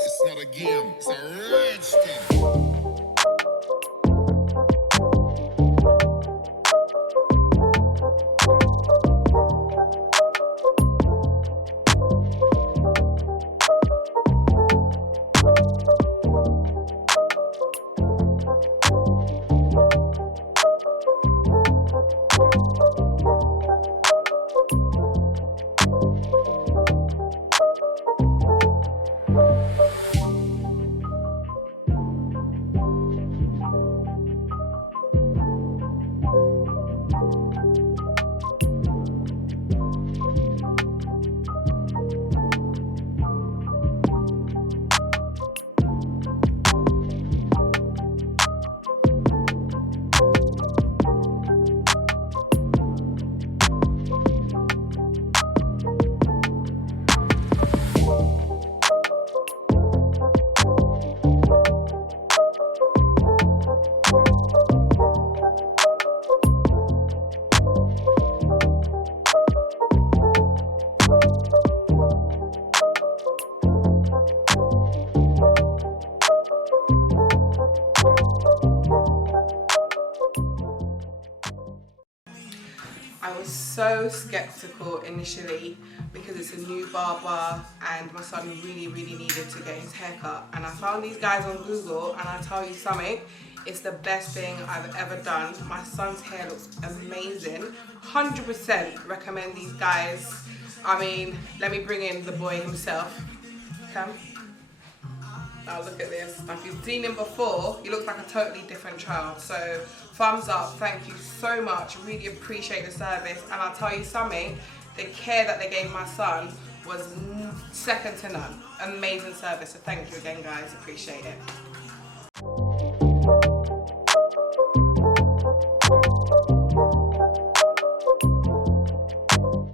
It's not a game, it's a rage thing. I was so skeptical initially because it's a new barber and my son really needed to get his hair cut, and I found these guys on Google, and I tell you something, it's the best thing I've ever done. My son's hair looks amazing. 100% recommend these guys. I mean, let me bring in the boy himself. Come. Oh, look at this. Now, if you've seen him before, he looks like a totally different child. So, thumbs up. Thank you so much. Really appreciate the service. And I'll tell you something, the care that they gave my son was second to none. Amazing service. So, thank you again, guys. Appreciate it.